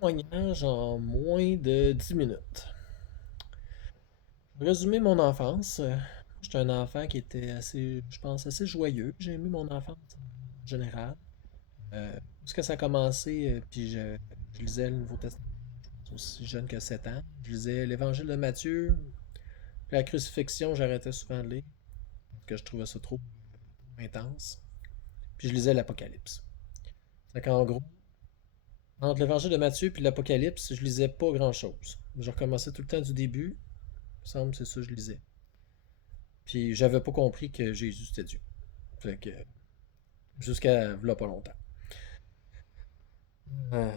Témoignage en moins de 10 minutes. Résumer mon enfance. J'étais un enfant qui était assez, je pense, assez joyeux. J'ai aimé mon enfance en général. Où est-ce que ça a commencé, puis je lisais le Nouveau Testament aussi jeune que 7 ans. Je lisais l'Évangile de Matthieu, puis la crucifixion, j'arrêtais souvent de lire, parce que je trouvais ça trop intense. Puis je lisais l'Apocalypse. C'est qu'en gros, entre l'Évangile de Matthieu puis l'Apocalypse, je lisais pas grand-chose. Je recommençais tout le temps du début. Il me semble que c'est ça que je lisais. Puis j'avais pas compris que Jésus c'était Dieu. Fait que jusqu'à là pas longtemps. Euh,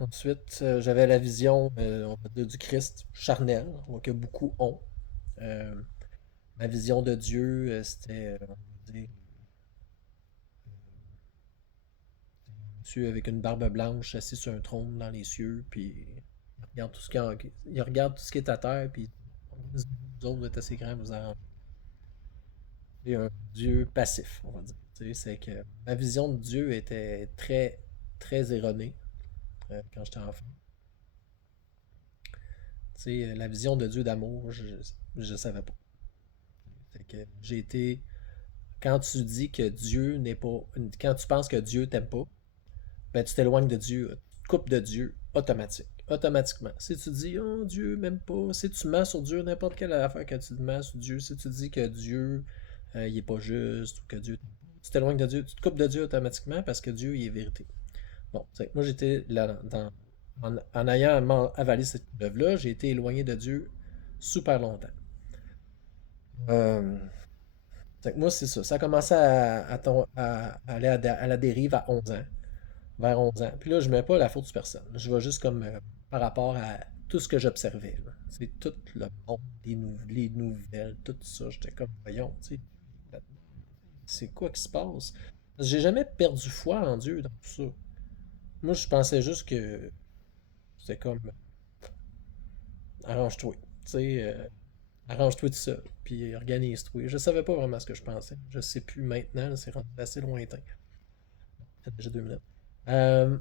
Ensuite, j'avais la vision on va dire, du Christ charnel, que beaucoup ont. Euh, Ma vision de Dieu, c'était on va dire, Dieu avec une barbe blanche assis sur un trône dans les cieux, puis il regarde tout ce qui est à terre, puis vous autres vous êtes assez grands, vous en et un Dieu passif, on va dire. Tu sais, c'est que ma vision de Dieu était très, très erronée quand j'étais enfant. Tu sais, la vision de Dieu d'amour, je savais pas. Fait que j'ai été. Quand tu dis que Dieu n'est pas. Quand tu penses que Dieu t'aime pas, ben tu t'éloignes de Dieu. Tu te coupes de Dieu automatique. Automatiquement. Si tu dis, oh Dieu m'aime pas, si tu mens sur Dieu, n'importe quelle affaire que tu mens sur Dieu, si tu dis que Dieu il est pas juste ou que Dieu tu t'éloignes de Dieu, tu te coupes de Dieu automatiquement parce que Dieu il est vérité. Bon, moi j'étais là en ayant avalé cette œuvre-là, j'ai été éloigné de Dieu super longtemps. Euh, moi c'est ça. Ça a commencé à aller à la dérive à 11 ans, vers 11 ans. Puis là, je mets pas la faute sur personne. Je vais juste comme par rapport à tout ce que j'observais. C'est tout le monde, les nouvelles, tout ça. J'étais comme, voyons, tu sais, c'est quoi qui se passe? Parce que j'ai jamais perdu foi en Dieu dans tout ça. Moi, je pensais juste que c'était comme arrange-toi. Tu sais, arrange-toi tout seul. Puis organise-toi. Je savais pas vraiment ce que je pensais. Je sais plus maintenant. Là, c'est rendu assez lointain. Ça fait déjà 2 minutes. Euh,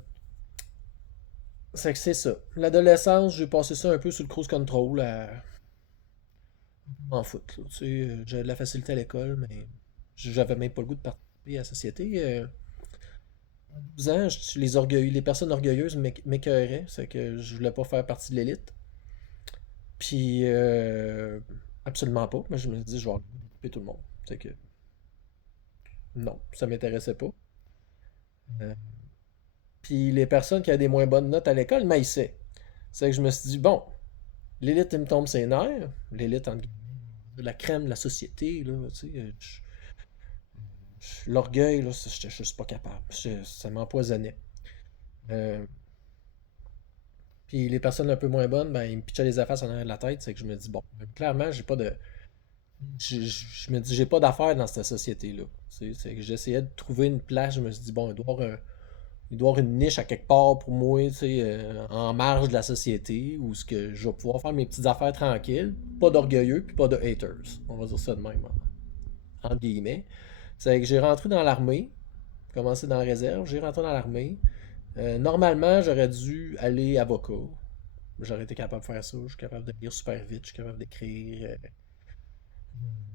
c'est que c'est ça. L'adolescence, j'ai passé ça un peu sur le cruise control à m'en foutre. Là. Tu sais, j'avais de la facilité à l'école, mais j'avais même pas le goût de participer à la société. 12 ans, les personnes orgueilleuses m'écœuraient. C'est que je voulais pas faire partie de l'élite. Puis, absolument pas. Mais je me dis, je vais occuper tout le monde. C'est que, non, ça m'intéressait pas. Euh, Puis, les personnes qui avaient des moins bonnes notes à l'école m'haïssaient. C'est que je me suis dit, bon, l'élite, il me tombe ses nerfs. L'élite, entre guillemets, la crème de la société, là, tu sais. L'orgueil, là, j'étais juste pas capable. Ça m'empoisonnait. Euh, Puis, les personnes un peu moins bonnes, ben, ils me pitchaient les affaires en arrière de la tête. C'est que je me dis, bon, clairement, j'ai pas de. Je me dis, j'ai pas d'affaires dans cette société-là. C'est que j'essayais de trouver une place. Je me suis dit, bon, il doit y avoir une niche à quelque part pour moi, tu sais, en marge de la société, où ce que je vais pouvoir faire mes petites affaires tranquilles. Pas d'orgueilleux, puis pas de haters. On va dire ça de même, entre guillemets. C'est que j'ai rentré dans l'armée, commencé dans la réserve, j'ai rentré dans l'armée. Normalement, j'aurais dû aller avocat. J'aurais été capable de faire ça. Je suis capable de lire super vite, je suis capable d'écrire.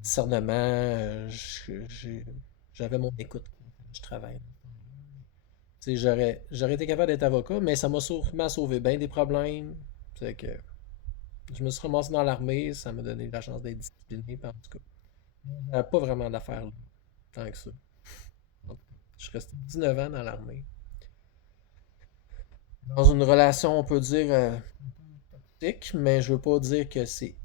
Discernement, j'avais mon écoute quand je travaille. Tu sais, j'aurais été capable d'être avocat, mais ça m'a sûrement sauvé bien des problèmes. C'est que je me suis ramassé dans l'armée, ça m'a donné la chance d'être discipliné, puis en tout cas. J'avais pas vraiment d'affaires là, tant que ça. Donc, je suis resté 19 ans dans l'armée. Dans une relation, on peut dire toxique, mais je veux pas dire que c'est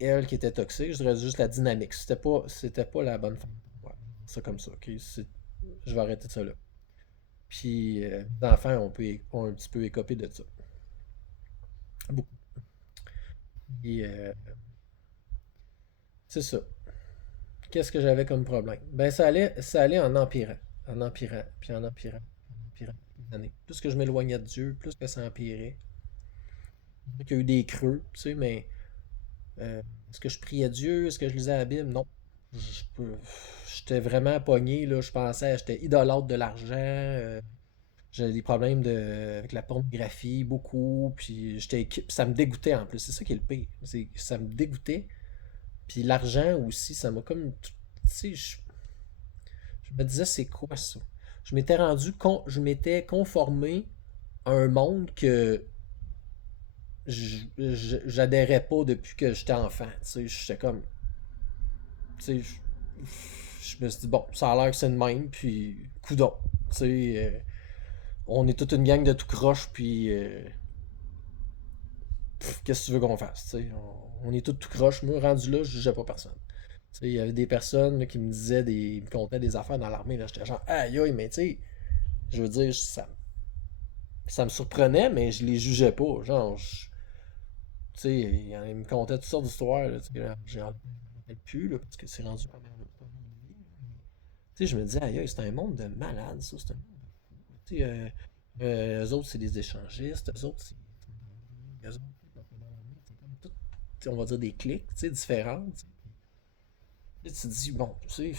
elle qui était toxique, je dirais juste la dynamique. C'était pas la bonne femme pour moi. C'est comme ça, ok? Je vais arrêter ça là. Puis, les enfants ont un petit peu écopé de ça. Beaucoup. Et c'est ça. Qu'est-ce que j'avais comme problème? Ben, ça allait en empirant. En empirant, puis en empirant, en empirant. Les années. Plus que je m'éloignais de Dieu, plus que ça empirait. Il y a eu des creux, tu sais, mais euh, est-ce que je priais Dieu? Est-ce que je lisais la Bible? Non. Je peux- J'étais vraiment pogné, là. Je pensais, j'étais idolâtre de l'argent. J'avais des problèmes avec la pornographie, beaucoup, puis ça me dégoûtait en plus. C'est ça qui est le pire. Ça me dégoûtait. Puis l'argent aussi, ça m'a comme. Tu sais, je me disais, c'est quoi ça? Je m'étais conformé à un monde que j'adhérais pas depuis que j'étais enfant. Tu sais, j'étais comme. Tu sais, je me suis dit, bon, ça a l'air que c'est le même, puis coudon. Tu sais, on est toute une gang de tout croche, puis qu'est-ce que tu veux qu'on fasse? Tu sais, on est tout croche. Moi, rendu là, je jugeais pas personne. Tu sais, il y avait des personnes là, qui me disaient me contaient des affaires dans l'armée. Là, j'étais genre, aïe aïe, mais tu sais, je veux dire, ça me surprenait, mais je les jugeais pas. Genre, tu sais, ils me contaient toutes sortes d'histoires. Là, tu sais, j'en rappelle plus, là, parce que c'est rendu pas mal. Tu sais, je me disais, aïe, aïe, c'est un monde de malades, ça. C'est un monde de fous. Tu sais, eux autres, c'est des échangistes. Eux autres, eux autres, c'est comme tout, tu sais, on va dire des clics, tu sais, différentes. Tu sais. Là, tu te dis, bon, tu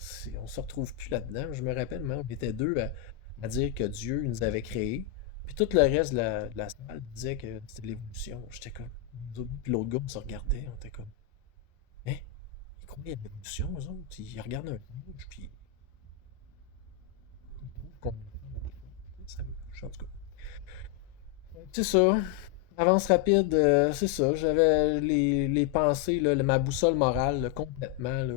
sais, on se retrouve plus là-dedans. Je me rappelle, même, on était deux à dire que Dieu nous avait créés. Puis tout le reste de la salle disait que c'était de l'évolution. J'étais comme. Puis l'autre gars, on se regardait, on était comme. Hein? Ils croient à l'évolution, eux autres? Ils regardent un ange, puis ils trouvent qu'on ça me en tout cas. C'est ça. Avance rapide, c'est ça. J'avais les pensées, là, ma boussole morale, là, complètement. Là,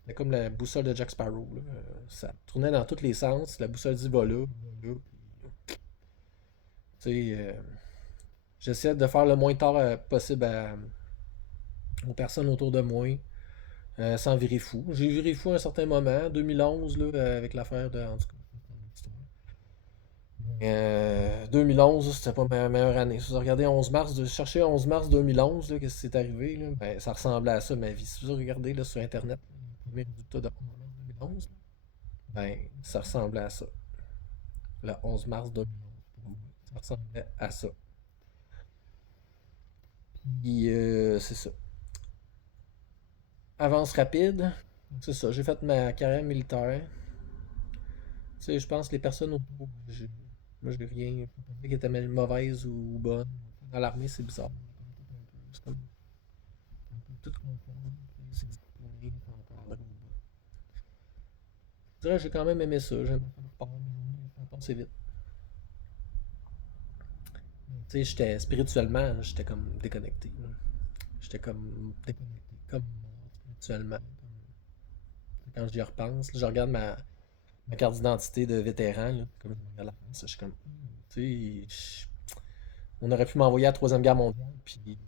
c'était comme la boussole de Jack Sparrow. Là. Ça tournait dans tous les sens. La boussole dit va là. Tu sais, j'essayais de faire le moins tard possible aux personnes autour de moi, sans virer fou. J'ai viré fou à un certain moment, 2011, là, avec l'affaire de. En tout cas, 2011, c'était pas ma meilleure année. Si vous regardez 11 mars, chercher 11 mars 2011, là, qu'est-ce qui s'est arrivé, là, ben, ça ressemblait à ça, ma vie. Si vous regardez là, sur Internet, les résultats de 11 mars 2011, ben, ça ressemblait à ça. Le 11 mars 2011, ça ressemblait à ça. Puis, c'est ça. Avance rapide, c'est ça. J'ai fait ma carrière militaire. Tu sais, je pense que les personnes autour, moi, j'ai rien qui était mauvaise ou bonne. Dans l'armée, c'est bizarre. C'est comme on peut tout confondre. C'est discipliné, on parle. Je dirais que j'ai quand même aimé ça. J'aime pas mes journées, ça passe vite. Tu sais, j'étais spirituellement, j'étais comme déconnecté. Là. J'étais comme déconnecté, comme mort spirituellement. Quand j'y repense, là, je regarde ma carte d'identité de vétéran, là, comme je me regarde la face, je suis comme, tu sais, on aurait pu m'envoyer à la Troisième Guerre mondiale, puis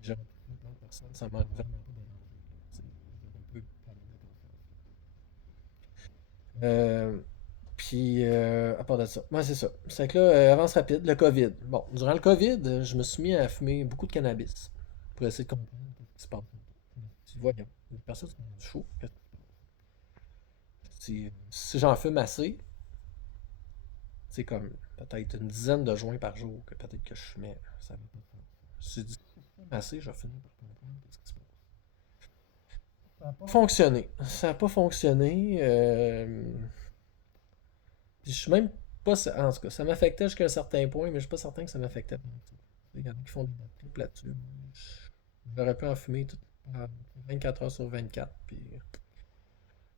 j'aurais pu tuer plein de personnes, ça m'a vraiment pas dérangé. Tu sais, j'avais un peu parlé de Euh, puis, à part de ça. Ouais, c'est ça. C'est que là, avance rapide, le COVID. Bon, durant le COVID, je me suis mis à fumer beaucoup de cannabis pour essayer de comprendre ce qui se passe. Tu vois, il y a des personnes qui ont chaud. Si j'en fume assez, c'est comme peut-être une dizaine de joints par jour que peut-être que je fumais. Ça va pas faire. Si je fume assez, je vais finir par comprendre ce qui se passe. Ça n'a pas fonctionné. Ça n'a pas fonctionné. Puis je suis même pas. En tout cas, ça m'affectait jusqu'à un certain point, mais je suis pas certain que ça m'affectait tant que ça. Il y en a qui font des trips là-dessus. J'aurais pu en fumer 24 heures sur 24. Puis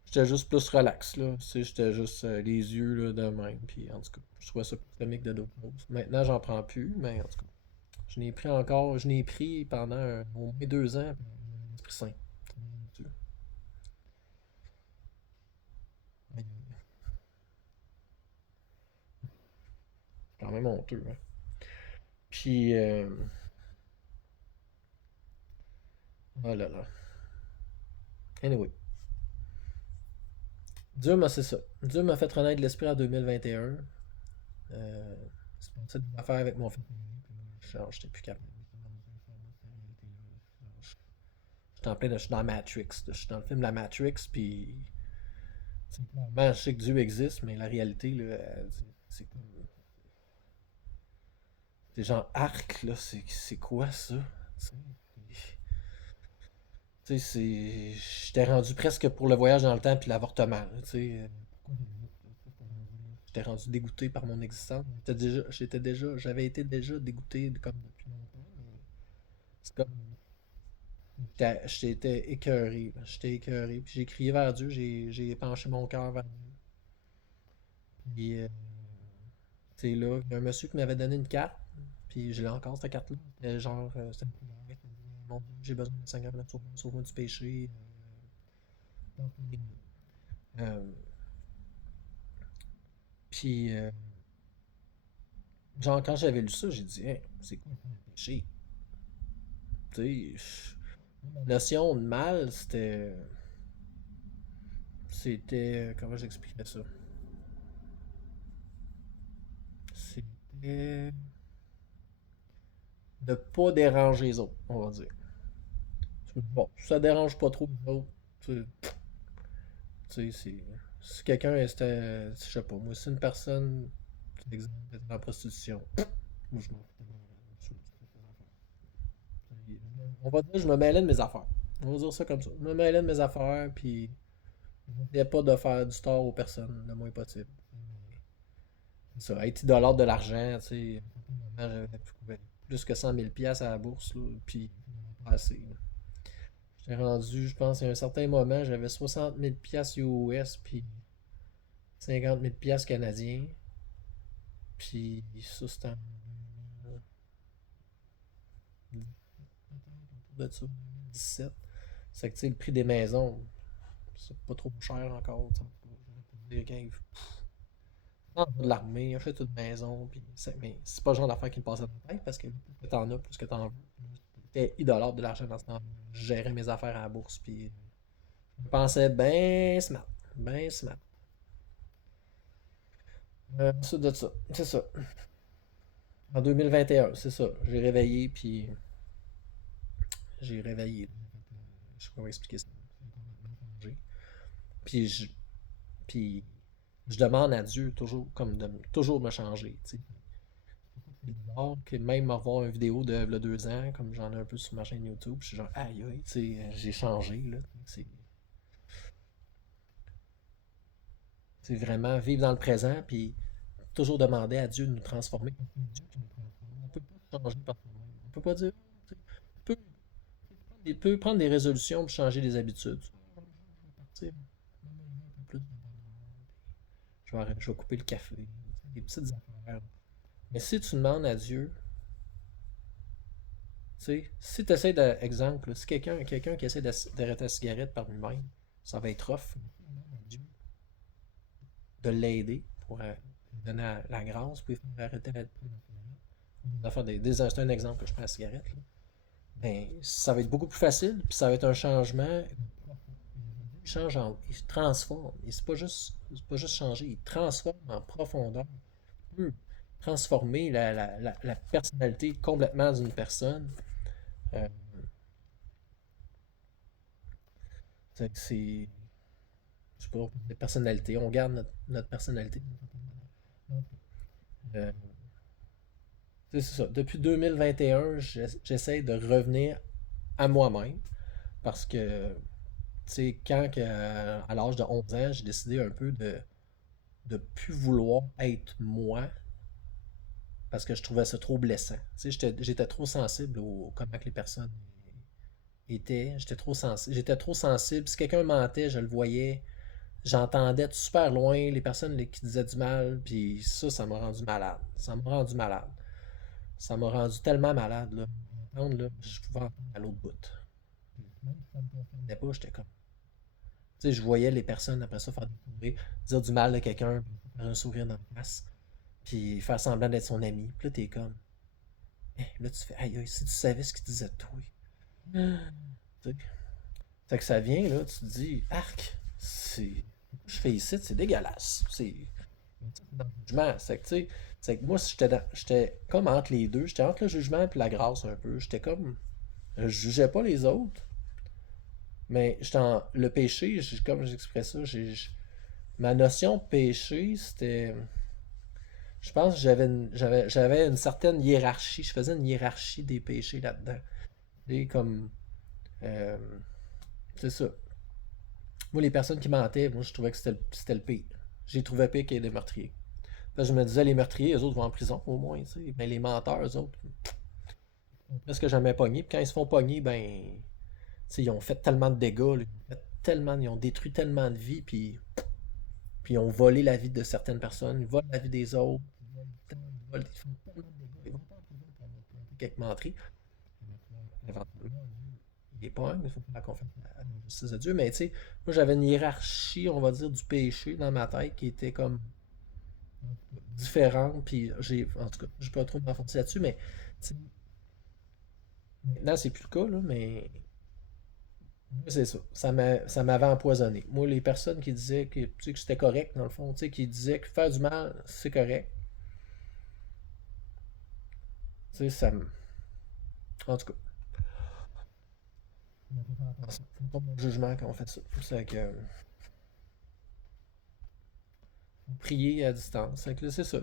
j'étais juste plus relax, là. Tu sais, j'étais juste les yeux là, de même. Puis en tout cas, je trouvais ça plus comique de d'autres choses. Maintenant, j'en prends plus, mais en tout cas, je n'ai pris encore. Je n'ai pris pendant au moins 2 ans. Puis j'en ai pris 5. C'est quand même honteux, hein. Puis, oh là là. Anyway. C'est ça. Dieu m'a fait renaître l'esprit en 2021. Euh, c'est passé des affaires avec mon fils aîné, puis moi, j'étais plus capable. J'étais en plein, je suis dans Matrix. Je suis dans le film La Matrix, puis clairement, je sais que Dieu existe, mais la réalité, là, c'est comme. C'est genre arc, là, c'est quoi ça? Tu sais, j'étais rendu presque pour le voyage dans le temps puis l'avortement, là, tu sais. J'étais rendu dégoûté par mon existence. J'avais été déjà dégoûté comme depuis longtemps, mais c'est comme, j'étais écœuré, là. J'étais écœuré. Puis j'ai crié vers Dieu, j'ai penché mon cœur vers Dieu. Puis, c'est là, il y a un monsieur qui m'avait donné une carte, puis je l'ai encore, cette carte-là. C'était genre, c'était une prière, il dit, mon Dieu, j'ai besoin de Seigneur, sauve-moi du péché. Euh, puis, genre, quand j'avais lu ça, j'ai dit, hey, c'est quoi le péché? Tu sais, la notion de mal, comment j'expliquerais ça? C'était de pas déranger les autres, on va dire. Bon, ça dérange pas trop les autres. Tu sais, si quelqu'un était, je sais pas, moi, si une personne, par exemple, était en prostitution, moi, je m'en fous. On va dire, je me mêlais de mes affaires. On va dire ça comme ça. Je me mêlais de mes affaires, puis je n'essayais pas de faire du tort aux personnes le moins possible. C'est ça, être idolâtre de l'argent, tu sais, j'avais plus que 100 000 piastres à la bourse, là, puis pas assez, là. J'étais rendu, je pense, à un certain moment, j'avais 60 000 piastres US, puis 50 000 piastres canadiens. Puis ça, c'était en de ça, 2017. C'est que, tu sais, le prix des maisons, c'est pas trop cher encore. Tu sais. J'aurais pu dire, gang, de l'armée, achète une maison. Puis mais c'est pas le genre d'affaire qui me passe à la tête parce que plus que t'en as, plus que t'en veux. J'étais idolâtre de l'argent dans ce temps-là. Je gérais mes affaires à la bourse. Puis je pensais ben smart. Ben smart. Ça de ça. C'est ça. En 2021, c'est ça. J'ai réveillé, puis j'ai réveillé. Je sais pas comment expliquer ça. J'ai complètement changé. Puis je, puis je demande à Dieu toujours, comme de toujours me changer. Tu sais. C'est bizarre que même me revoir une vidéo de v'là 2 ans, comme j'en ai un peu sur ma chaîne YouTube, je suis genre aïe aïe, tu sais, j'ai changé là. C'est vraiment vivre dans le présent, puis toujours demander à Dieu de nous transformer. C'est Dieu qui nous transforme. On peut pas changer par soi-même. On peut pas dire, tu sais, il peut prendre des résolutions pour changer des habitudes. Tu sais, un peu plus de bonheur, je vais couper le café, des petites affaires. Mais si tu demandes à Dieu, tu sais, si tu essaies d'exemple, si quelqu'un qui essaie d'arrêter la cigarette par lui-même, ça va être rough. Demande à Dieu de l'aider pour lui donner la grâce pour lui faire arrêter la cigarette. C'est un exemple que je prends la cigarette. Là. Ben, ça va être beaucoup plus facile, puis ça va être un changement. Il change, il transforme. Et c'est pas juste changer, il transforme en profondeur. Il peut transformer la personnalité complètement d'une personne. Euh, c'est, je sais pas, des personnalités. On garde notre personnalité. Euh, c'est ça. Depuis 2021, j'essaie de revenir à moi-même parce que, tu sais, à l'âge de 11 ans, j'ai décidé un peu de plus vouloir être moi parce que je trouvais ça trop blessant. Tu sais, j'étais trop sensible comment que les personnes étaient. J'étais trop sensible. Si quelqu'un mentait, je le voyais. J'entendais de super loin les personnes qui disaient du mal, puis ça m'a rendu malade. Ça m'a rendu malade. Ça m'a rendu tellement malade, là. Entendre, là, je pouvais entendre à l'autre bout. Même si ça me concernait pas, j'étais comme. Tu sais, je voyais les personnes après ça faire des sourires, dire du mal de quelqu'un, faire un sourire dans la face, puis faire semblant d'être son ami. Puis là, t'es comme. Là, tu fais, aïe, aïe, si tu savais ce qu'il disait de toi. Tu sais. Fait que ça vient, là, tu te dis, arc, je fais ici, c'est dégueulasse. C'est dans le jugement. C'est que, tu sais, c'est que moi, si j'étais comme entre les deux. J'étais entre le jugement et la grâce un peu. J'étais comme. Je jugeais pas les autres, mais le péché, comme j'exprime ça, ma notion de péché, c'était. Je pense que j'avais une certaine hiérarchie. Je faisais une hiérarchie des péchés là-dedans. Et comme. euh, c'est ça. Moi, les personnes qui mentaient, moi, je trouvais que c'était le pire. J'ai trouvé pire qu'il y ait des meurtriers. Là, je me disais, les meurtriers, eux autres vont en prison, au moins, tu sais. Mais les menteurs, eux autres, ils sont presque jamais pognés. Puis quand ils se font pogner, ben, tu sais, ils ont fait tellement de dégâts, là, ils ont détruit tellement de vies, puis ils ont volé la vie de certaines personnes, ils volent la vie des autres, ils font tellement de dégâts, ils vont pas en prison pour quelques menteries. Éventuellement, il est pas, il faut faire confiance à la justice de Dieu. Mais tu sais, moi j'avais une hiérarchie, on va dire, du péché dans ma tête qui était comme différente. Puis en tout cas, je peux pas trop m'enfoncer là-dessus, mais tu sais, maintenant c'est plus le cas, là, mais moi, c'est ça. Ça m'avait empoisonné. Moi, les personnes qui disaient que, tu sais, que c'était correct, dans le fond, tu sais, qui disaient que faire du mal, c'est correct, tu sais, ça me. En tout cas, on peut faire attention. Faut pas tomber dans le jugement quand on fait ça. C'est que. Faut prier à distance. C'est que là, c'est ça.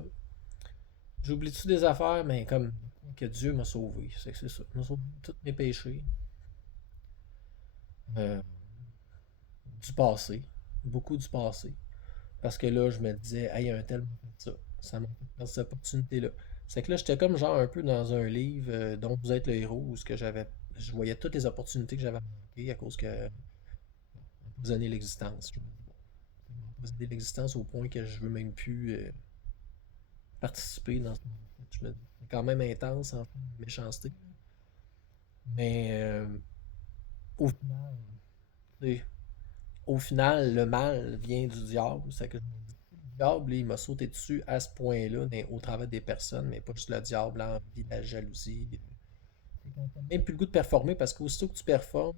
J'oublie-tu des affaires, mais comme que Dieu m'a sauvé. C'est ça. Il m'a sauvé de tous mes péchés. euh, du passé. Beaucoup du passé. Parce que là, je me disais, hey, il y a un tel m'a fait ça. Ça m'a fait perdre cette opportunité-là. C'est que là, j'étais comme genre un peu dans un livre dont vous êtes le héros, où ce que je voyais toutes les opportunités que j'avais manquées à cause que empoisonner l'existence. Je me dis, bon, empoisonner l'existence au point que je veux même plus participer dans ce monde. Je me dis, c'est quand même intense en fait, la méchanceté. Mais au final, tu sais, au final, le mal vient du diable. C'est que je me dis, le diable, il m'a sauté dessus à ce point-là, au travers des personnes, mais pas juste le diable, l'envie, la jalousie. C'est qu'on n'a même plus le goût de performer parce qu'aussitôt que tu performes,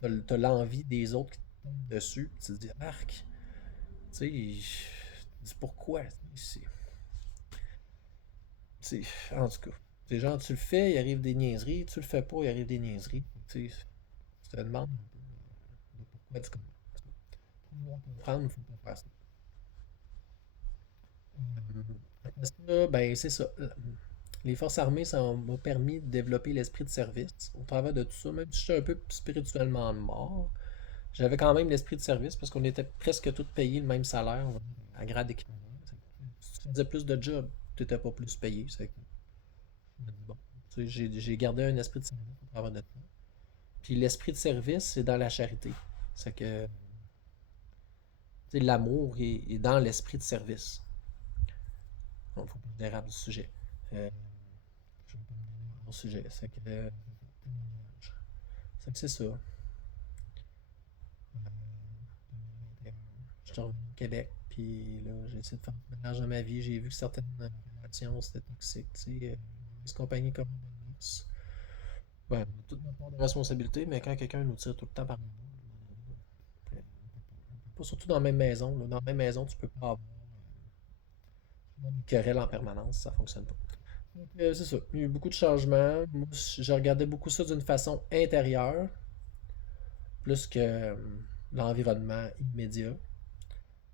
t'as l'envie des autres qui te tombent dessus. Tu te dis, arc, tu sais, dis pourquoi. En tout cas, c'est genre, tu le fais, il arrive des niaiseries, tu le fais pas, il arrive des niaiseries. Tu te demandes un peu de pourquoi tu vouloir comprendre, il faut pas faire ça. Après ça, ben c'est ça. Les forces armées, ça m'a permis de développer l'esprit de service. Au travers de tout ça, même si j'étais un peu spirituellement mort, j'avais quand même l'esprit de service parce qu'on était presque tous payés le même salaire, on va dire, à grade équivalent. Si tu faisais plus de job, tu n'étais pas plus payé. Je me dis, bon, tu sais, j'ai gardé un esprit de service au travers de ça. Puis l'esprit de service, c'est dans la charité. C'est que tu sais, l'amour est dans l'esprit de service. Donc, il faut pas se déraper du sujet. Euh, je vais pas me mêler au sujet. C'est que c'est ça. 2021, je suis revenu au Québec, puis là, j'ai essayé de faire du ménage dans ma vie. J'ai vu que certaines relations, c'était toxique. Tu sais, les compagnies comme Boss. Ben, on a toute notre part de responsabilité, mais quand quelqu'un nous tire tout le temps par le bas, pas surtout dans la même maison. Là. Dans la même maison, tu peux pas avoir une querelle en permanence, ça fonctionne pas. Donc, c'est ça. Il y a eu beaucoup de changements. Moi, je regardais beaucoup ça d'une façon intérieure, plus que l'environnement immédiat.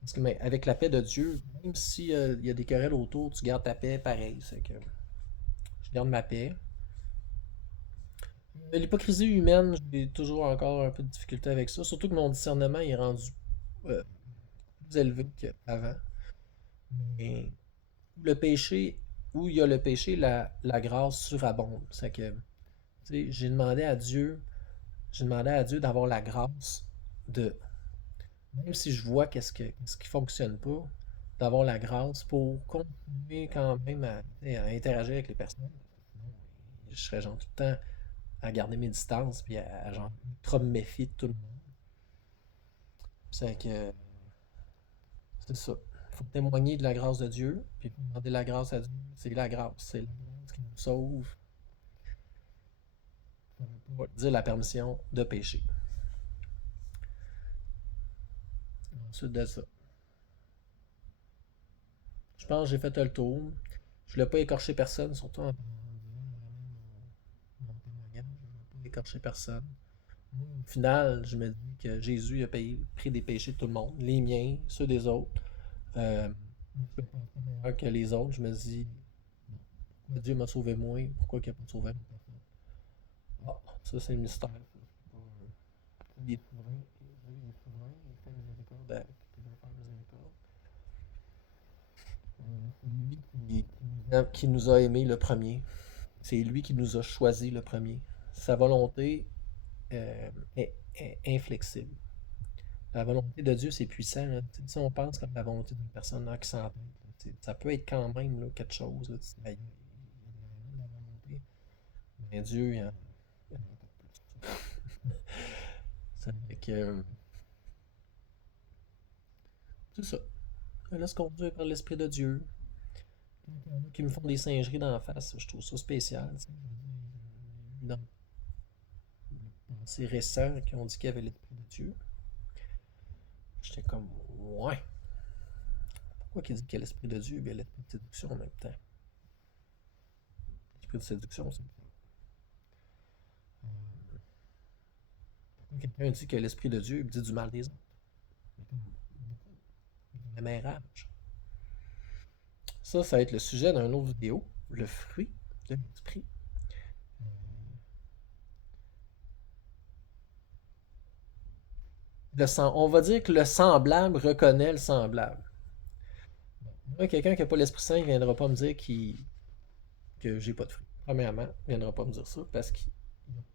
Parce que mais avec la paix de Dieu, même s'il y a des querelles autour, tu gardes ta paix pareil. C'est que je garde ma paix. L'hypocrisie humaine, j'ai toujours encore un peu de difficulté avec ça. Surtout que mon discernement est rendu euh, plus élevé qu'avant. Mais le péché, où il y a le péché, la grâce surabonde. C'est que, tu sais, j'ai demandé à Dieu d'avoir la grâce de, même si je vois qu'est-ce qui fonctionne pas, d'avoir la grâce pour continuer quand même à interagir avec les personnes. Sinon, je serais genre tout le temps à garder mes distances puis à genre trop me méfier de tout le monde. C'est que c'est ça. Il faut témoigner de la grâce de Dieu, puis demander la grâce à Dieu. C'est la grâce. C'est la grâce qui nous sauve. Ça veut pas dire la permission de pécher. Ensuite de ça. Je pense que j'ai fait le tour. Je voulais pas écorcher personne, surtout en disant vraiment mon témoignage. Je voulais pas écorcher personne. Moi, au final, je me dis que Jésus a pris des péchés de tout le monde, les miens, ceux des autres. Euh, je ne suis pas meilleur que les autres. Je me dis, bon, pourquoi Dieu m'a sauvé moi? Pourquoi il n'a pas sauvé une personne? Ah, ça, c'est le mystère. Il est souverain. Dieu est souverain. Il fait miséricorde à qui veut faire miséricorde. Lui qui nous a aimés le premier. C'est lui qui nous a choisi le premier. Sa volonté est inflexible. La volonté de Dieu, c'est puissant, là. Tu sais, si on pense comme la volonté d'une personne là, qui s'entête, là, tu sais, ça peut être quand même là, quelque chose. Là, tu dis, ben, il y a vraiment de la volonté. Mais Dieu, il y en a encore plus. Ça fait que, c'est ça. Je laisse conduire par l'Esprit de Dieu. Quand il y en a qui me font des singeries d'en face, je trouve ça spécial. Tu sais. Je veux dire, dans le passé récent, qui ont dit qu'il y avait l'Esprit de Dieu, j'étais comme, ouais. Pourquoi qu'il dit qu'il y a l'Esprit de Dieu et l'Esprit de séduction en même temps? L'Esprit de séduction, c'est pourquoi quelqu'un dit que l'Esprit de Dieu dit du mal des autres? Le mérage. Ça va être le sujet d'une autre vidéo. Le fruit de l'Esprit. On va dire que le semblable reconnaît le semblable. Moi, quelqu'un qui n'a pas l'Esprit Saint ne viendra pas me dire que j'ai pas de fruit. Premièrement, il ne viendra pas me dire ça parce qu'il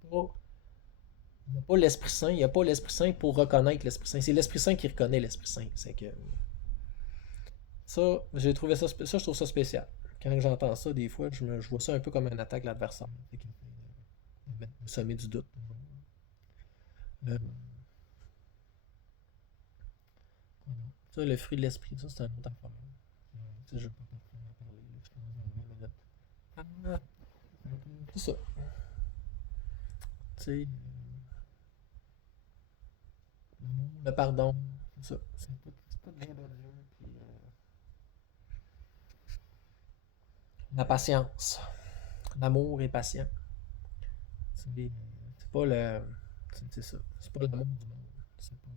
n'y a pas l'Esprit Saint. Il n'y a pas l'Esprit Saint pour reconnaître l'Esprit Saint. C'est l'Esprit Saint qui reconnaît l'Esprit Saint. C'est que ça, j'ai trouvé ça, ça, je trouve ça spécial. Quand j'entends ça, des fois, je vois ça un peu comme une attaque de l'adversaire. C'est qu'il essaie de me semer du doute. Euh, Ça, le fruit de l'esprit, ça, c'est un autre affaire. Ça, je ne vais pas trop en parler. Je pense dans 20 minutes. Ah, c'est ça. Tu sais, l'amour, le pardon, c'est ça. C'est tout bien de Dieu. Puis, la patience. L'amour est patient. C'est pas le. C'est ça. C'est pas l'amour du monde. C'est pas,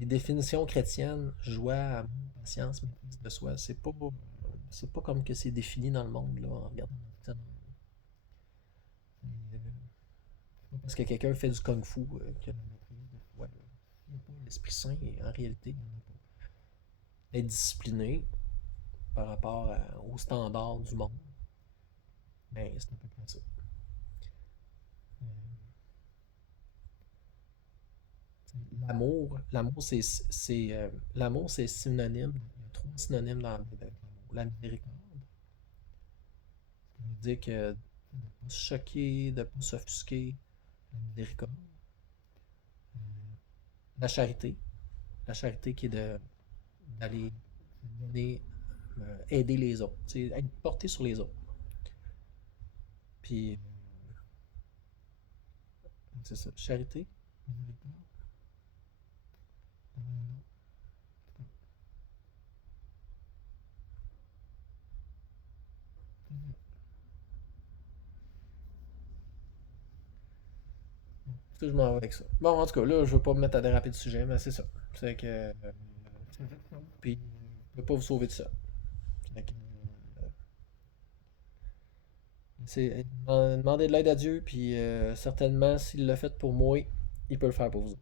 les définitions chrétiennes, joie, amour, patience, maîtrise de soi, c'est pas comme que c'est défini dans le monde, là, en regardant le dictionnaire. C'est pas parce que quelqu'un fait du kung-fu qu'il a la maîtrise de soi. Là. Il n'y a pas l'Esprit Saint, et en réalité, il n'y en a pas. Être discipliné par rapport aux standards du monde, ben, c'est à peu près ça. Euh, l'amour, c'est synonyme. Il y a trois synonymes dans la Bible avec l'amour. La miséricorde, ça veut dire que de ne pas se choquer, de ne pas s'offusquer. La miséricorde. Euh, la charité. La charité qui est d'aller donner, aider les autres. C'est être porté sur les autres. Puis, c'est ça. Charité, miséricorde. Ça, je m'en vais avec ça. Bon, en tout cas, là, je veux pas me mettre à déraper du sujet, mais c'est ça. C'est que. Puis, je peux pas vous sauver de ça. Fait que, c'est demander de l'aide à Dieu, puis certainement, s'il l'a fait pour moi, il peut le faire pour vous.